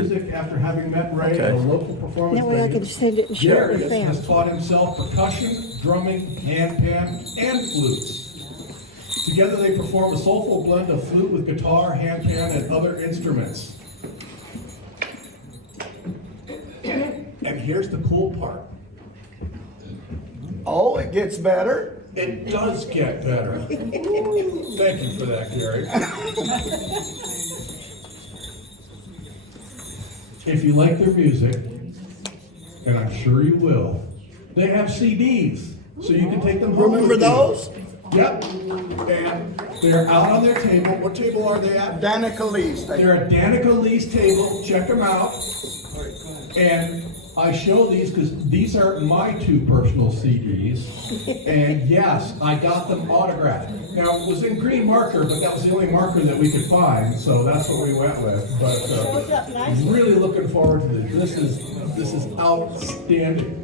music after having met Ray at a local performance That way I venue. can send it and share it with Gary has fans. taught himself percussion, drumming, handpan, and flutes. Together they perform a soulful blend of flute with guitar, handpan, and other instruments. And here's the cool part. Oh, it gets better. It does get better. Thank you for that, Gary. If you like their music, and I'm sure you will, they have CDs, so you can take them home. Remember with you. those? Yep. And they're out on their table. What table are they at? Danica Lee's. They're at Danica Lee's table. Check them out. And I show these because these are my 2 personal CDs. And yes, I got them autographed. Now, it was in green marker, but that was the only marker that we could find, so that's what we went with. But I'm really looking forward to this. This is outstanding.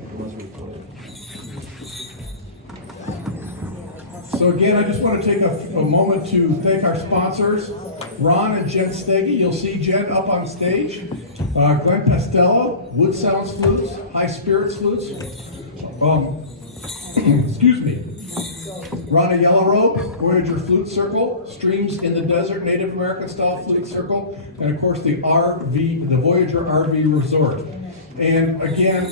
So again, I just want to take a moment to thank our sponsors, Ron and Jen Steggy. You'll see Jen up on stage. Glenn Pastello, Wood Sounds Flutes, High Spirits Flutes. Excuse me. Ronna Yellow Rope, Voyager Flute Circle, Streams in the Desert, Native American Style Flute Circle, and of course the Voyager RV Resort. And again,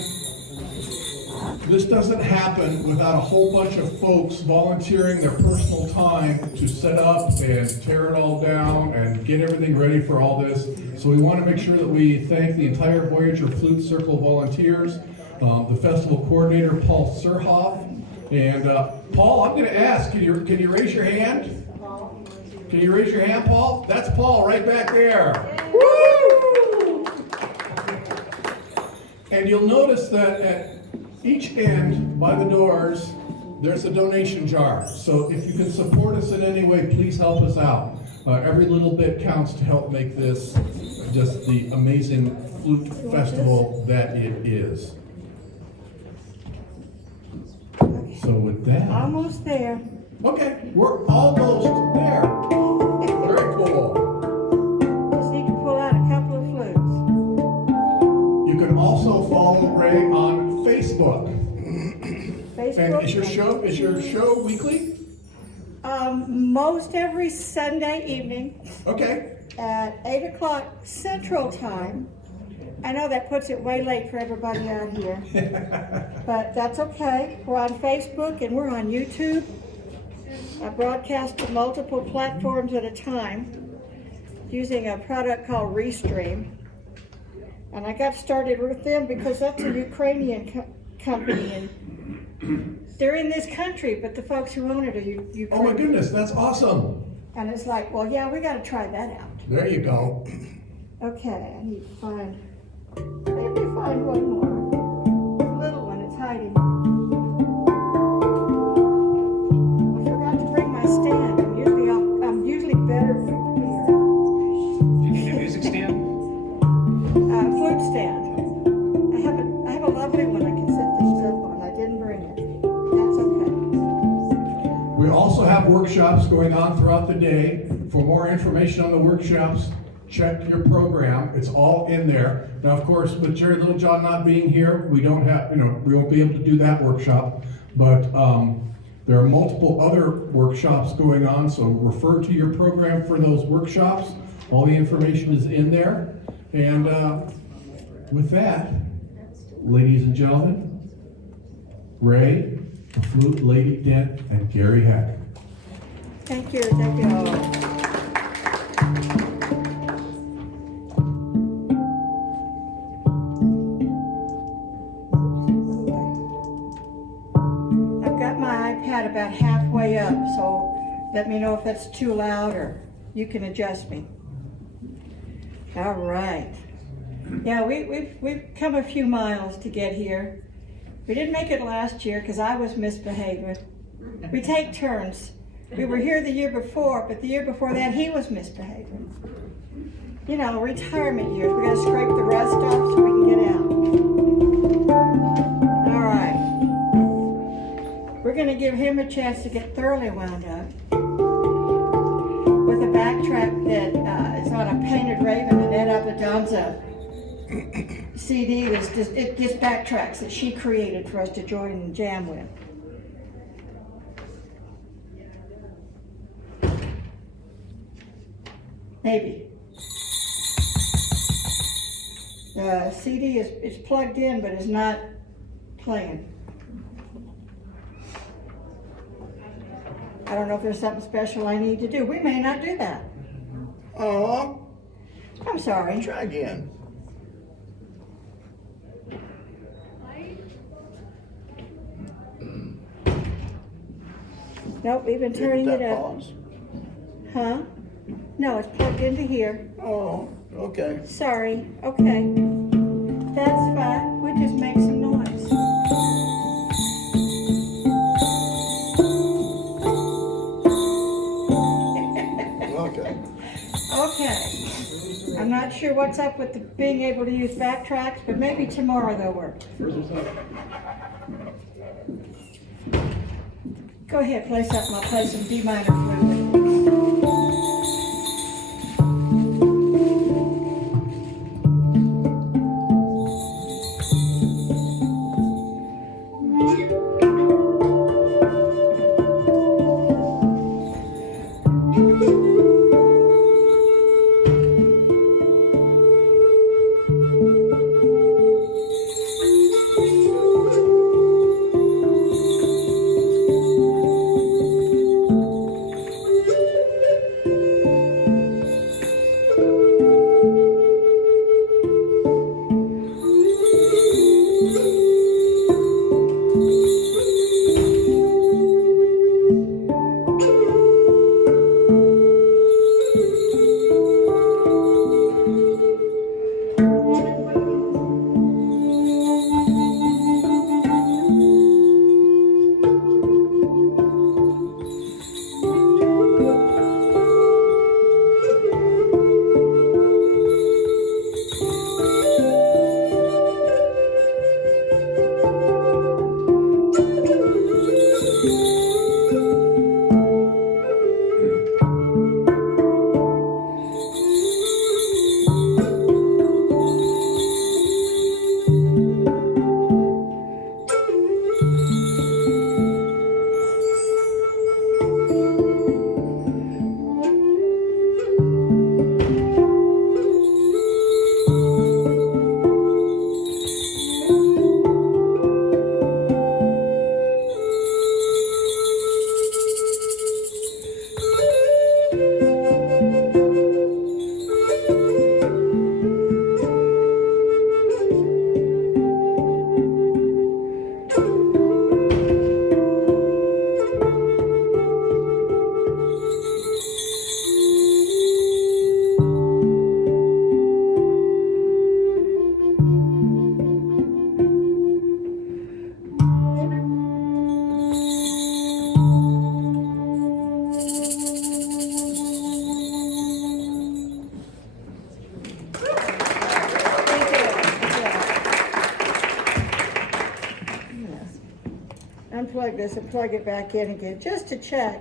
this doesn't happen without a whole bunch of folks volunteering their personal time to set up and tear it all down and get everything ready for all this. So we want to make sure that we thank the entire Voyager Flute Circle volunteers, the festival coordinator, Paul Surhoff. And Paul, I'm going to ask, can you raise your hand? Can you raise your hand, Paul? That's Paul right back there. Woo! And you'll notice that at each end, by the doors, there's a donation jar. So if you can support us in any way, please help us out. Every little bit counts to help make this just the amazing flute festival that it is. So with that... Almost there. Okay, we're almost there. Very cool. Just need to pull out a couple of flutes. You can also follow Ray on Facebook. Facebook. And is your show weekly? Most every Sunday evening Okay. at 8 o'clock Central Time. I know that puts it way late for everybody out here, but that's okay. We're on Facebook and we're on YouTube. I broadcast to multiple platforms at a time using a product called Restream. And I got started with them because that's a Ukrainian company, and they're in this country, but the folks who own it are Ukrainian. Oh my goodness, that's awesome. And it's like, well, yeah, we got to try that out. There you go. Okay, I need to find, maybe find one more. The little one, it's hiding. I forgot to bring my stand. I'm usually better prepared. Do you need a music stand? Flute stand. I have a lovely one I can set things up on. I didn't bring it. That's okay. We also have workshops going on throughout the day. For more information on the workshops, check your program. It's all in there. Now, of course, with Jerry Littlejohn not being here, we don't have, we won't be able to do that workshop. But there are multiple other workshops going on, so refer to your program for those workshops. All the information is in there. And with that, ladies and gentlemen, Ray, the Flute Lady Dent, and Gary Heck. Thank you. Thank you all. I've got my iPad about halfway up, so let me know if that's too loud or you can adjust me. All right. Yeah, we've come a few miles to get here. We didn't make it last year because I was misbehaving. We take turns. We were here the year before, but the year before that he was misbehaving. You know, retirement years. We got to scrape the rust off so we can get out. All right. We're going to give him a chance to get thoroughly wound up with a backtrack that is on a painted raven and Ed Abbondanza CD that's just, it just backtracks that she created for us to join and jam with. Maybe. The CD is plugged in, but is not playing. I don't know if there's something special I need to do. We may not do that. Oh, I'm sorry. try again. Nope, we've been turning Did it that up. pause? Huh? No, it's plugged into here. Oh, okay. Sorry. Okay. That's fine. We just make some noise. Okay. Okay. I'm not sure what's up with the being able to use backtracks, but maybe tomorrow they'll work. Go ahead, play something. I'll play some D minor flute. Unplug this and plug it back in again, just to check.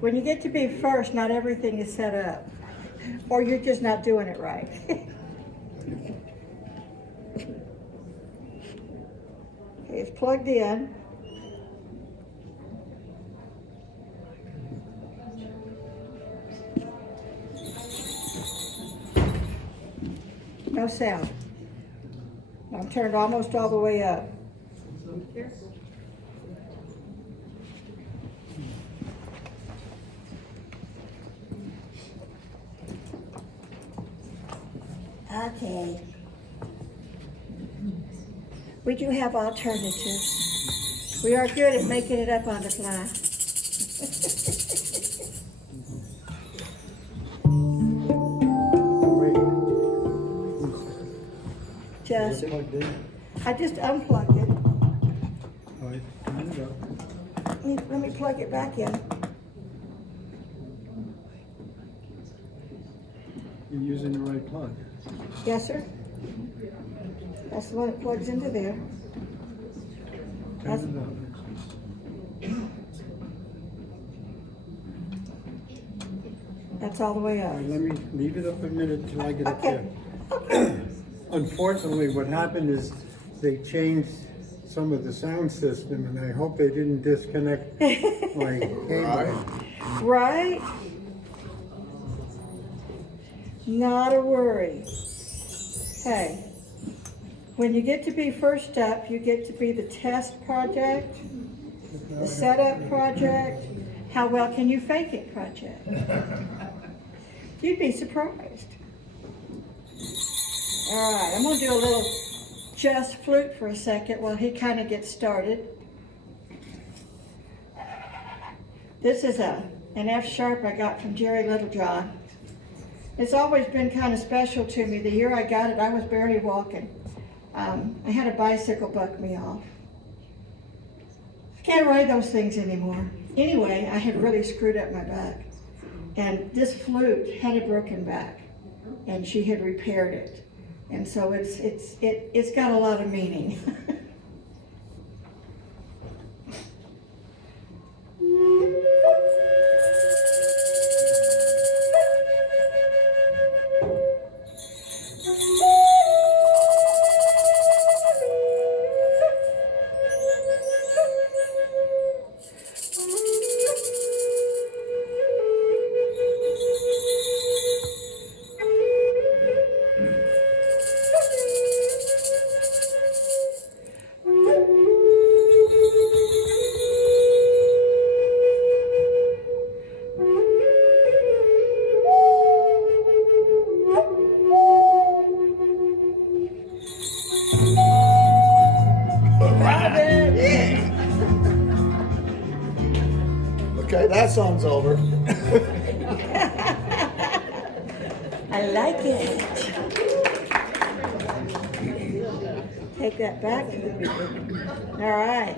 When you get to be first, not everything is set up, or you're just not doing it right. Okay, it's plugged in. No sound. I'm turned almost all the way up. Okay. We do have alternatives. We are good at making it up on the fly. I just unplugged it. Let me plug it back in. You're using the right plug. Yes, sir. That's the one that plugs into there. That's, Turn it up. that's all the way All up. right, let me leave it up a minute till I get up Okay. there. Unfortunately, what happened is they changed some of the sound system, and I hope they didn't disconnect my cable. Right? Not a worry. Hey, when you get to be first up, you get to be the test project, the setup project, how well can you fake it project. You'd be surprised. All right, I'm gonna do a little just flute for a second while he kind of gets started. This is an F sharp I got from Jerry Littlejohn. It's always been kind of special to me. The year I got it, I was barely walking. I had a bicycle buck me off. I can't ride those things anymore. Anyway, I had really screwed up my back. And this flute had a broken back, and she had repaired it. And so it's got a lot of meaning. Okay, that song's over. I like it. Take that back to the beginning. All right.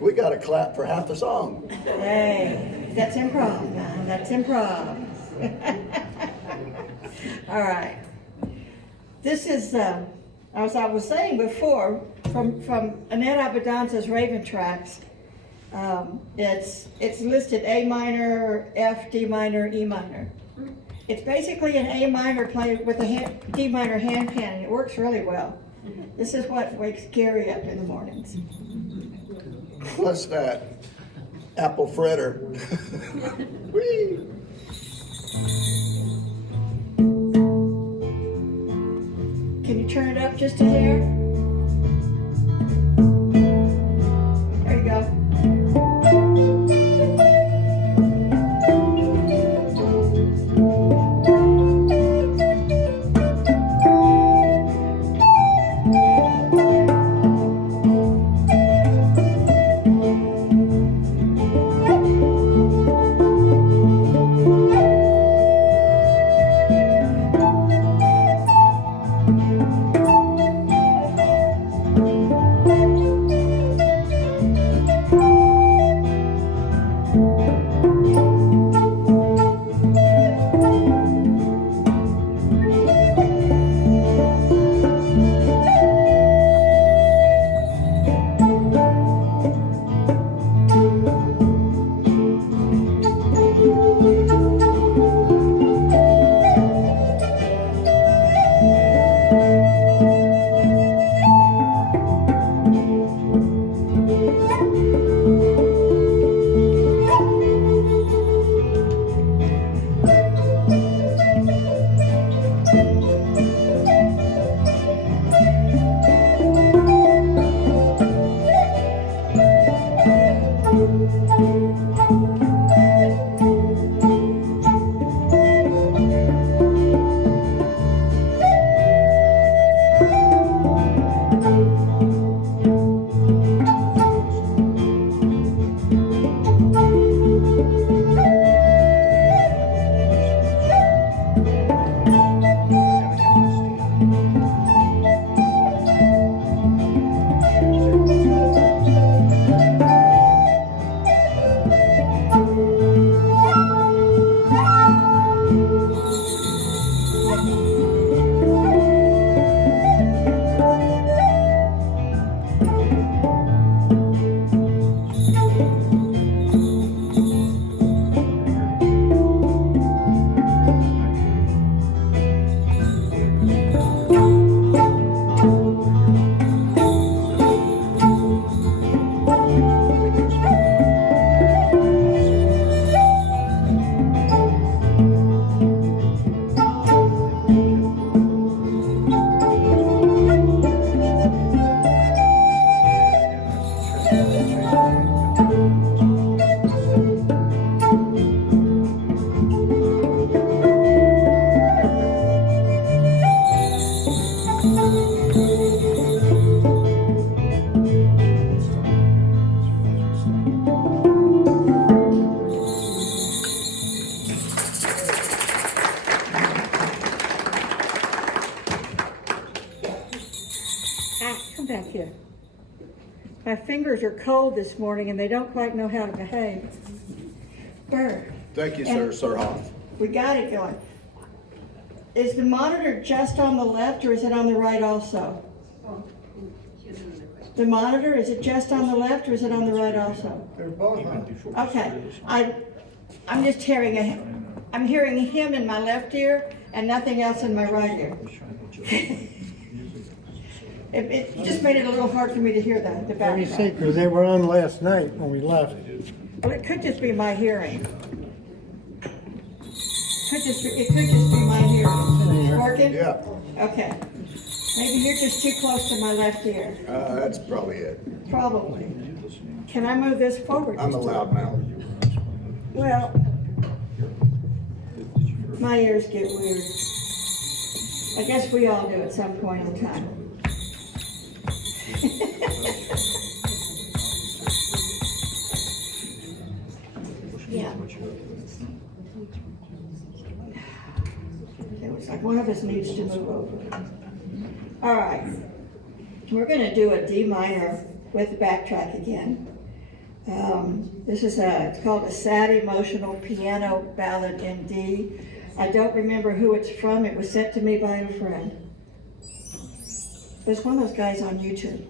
We got to clap for half the song. Hey, that's improv, man. That's improv. All right. This is, as I was saying before, from Annette Abadanza's Raven Tracks. It's listed A minor, F, D minor, E minor. It's basically an A minor played with a D minor hand pan, and it works really well. This is what wakes Gary up in the mornings. Plus that apple fritter. Whee! Can you turn it up just a hair? There you go. Ah, come back here. My fingers are cold this morning and they don't quite know how to behave. Burr. Thank you, sir, Sir Hoff. We got it going. Is the monitor just on the left or is it on the right also? The monitor, is it just on the left or is it on the right also? They're both on. Okay, I'm just I'm hearing him in my left ear and nothing else in my right ear. It just made it a little hard for me to hear the Let me background. see, because they were on last night when we left. Well, it could just be my hearing. It could just be my hearing. Working? Yeah, Okay. Maybe you're just too close to my left ear. that's probably it. Probably. Can I move this forward? I'm a loud mouth. Well, my ears get weird. I guess we all do at some point in time. Yeah. It was like one of us needs to move over. All right. We're going to do a D minor with the backtrack again. This is it's called a sad emotional piano ballad in D. I don't remember who it's from. It was sent to me by a friend. There's one of those guys on YouTube.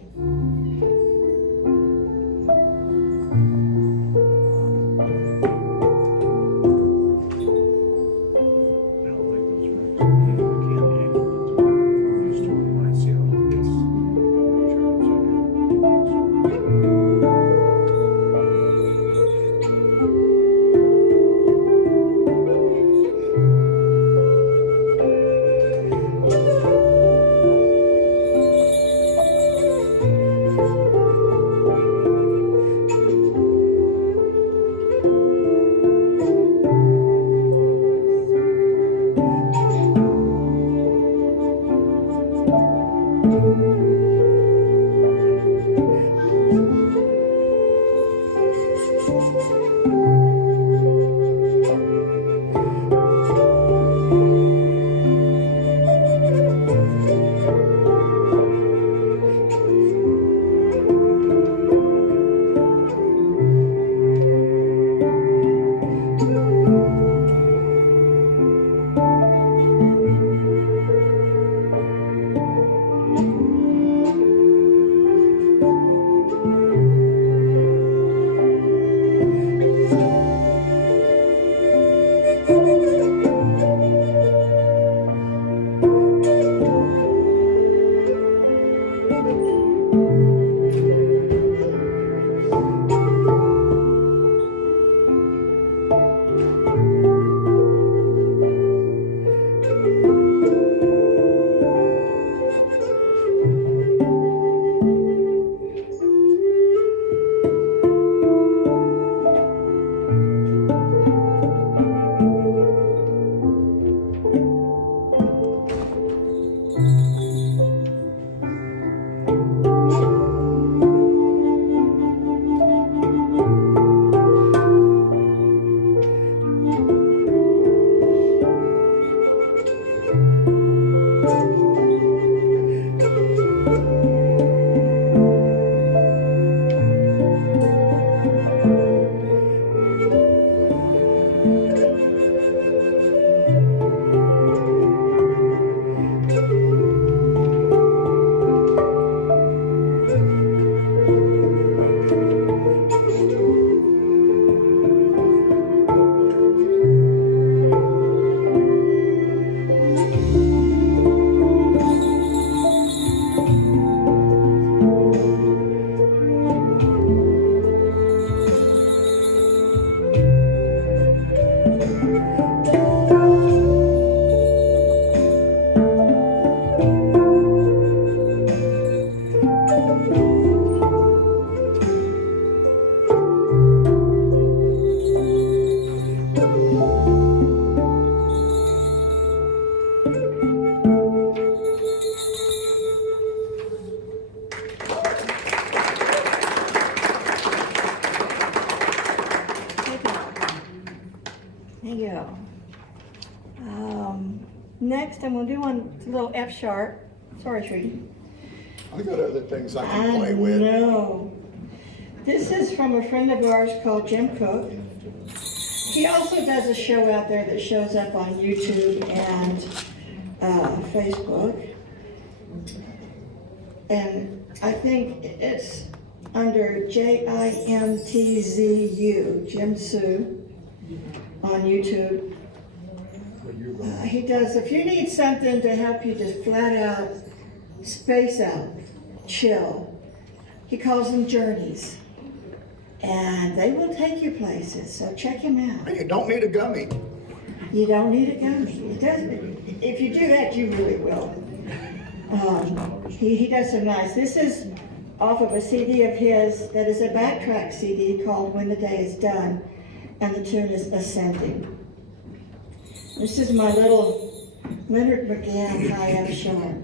next I'm gonna do one, it's a little F sharp. Sorry, Trudy. I got other things I I can play with. know. This is from a friend of ours called Jim Cook. He also does a show out there that shows up on YouTube and Facebook. And I think it's under JIMTZU, Jim Sue, on YouTube. He does, if you need something to help you just flat out space out, chill, he calls them journeys. And they will take you places, so check him out. You don't need a gummy. You don't need a gummy. He does, if you do that, you really will. He does some nice. This is off of a CD of his that is a backtrack CD called When the Day is Done, and the tune is Ascending. This is my little Leonard McGann high F sharp.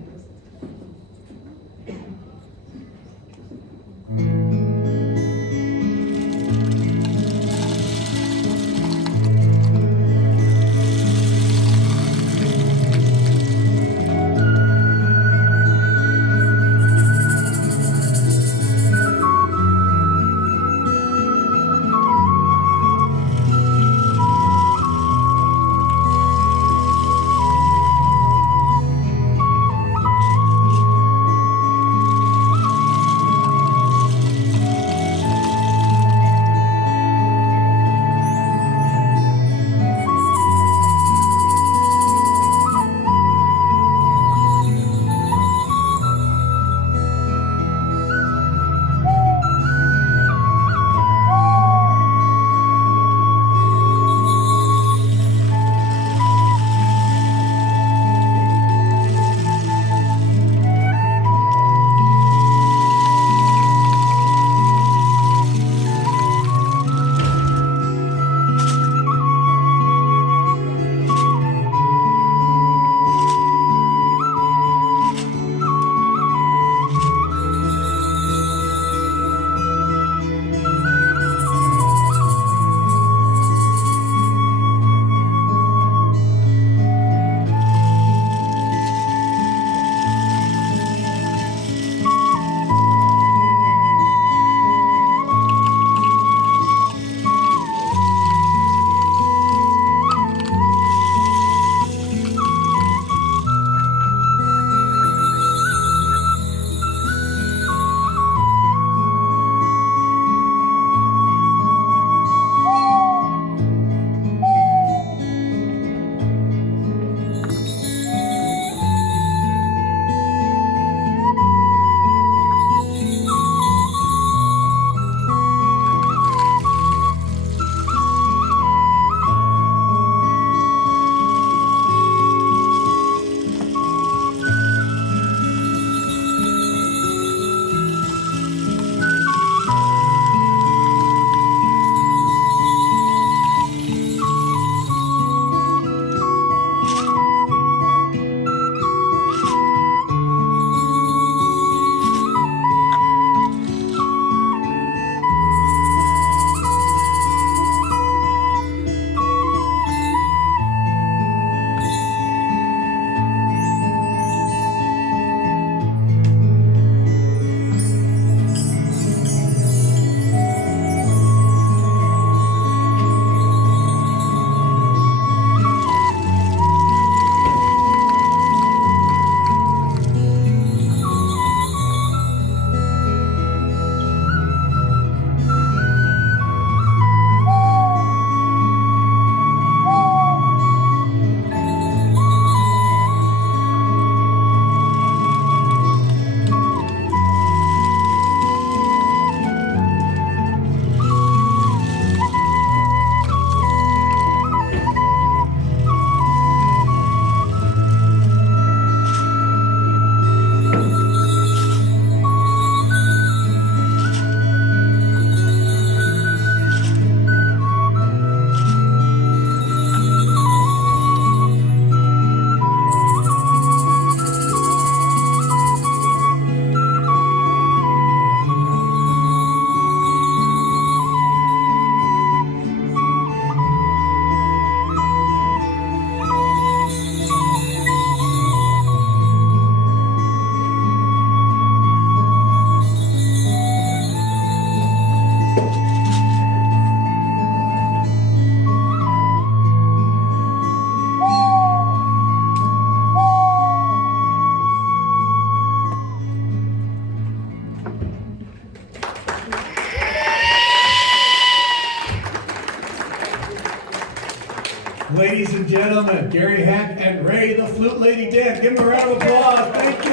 Ladies and gentlemen, Gary Hack and Ray, the Flute Lady dance. Give them a round of applause. Thank you.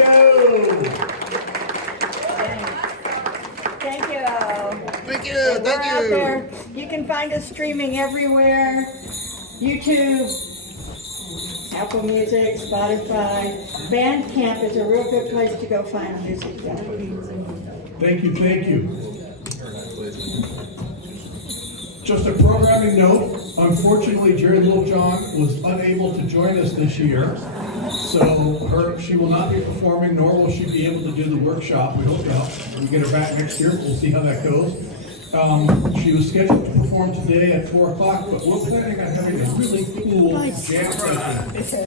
Thank you. Thank you, We're thank out you. there. You can find us streaming everywhere. YouTube, Apple Music, Spotify. Bandcamp is a real good place to go find music. Thank you, thank you. Just a programming note, unfortunately, Jerry Littlejohn was unable to join us this year. So she will not be performing, nor will she be able to do the workshop. We hope we get her back next year. We'll see how that goes. She was scheduled to perform today at 4 o'clock, but we're planning on having a really cool jam session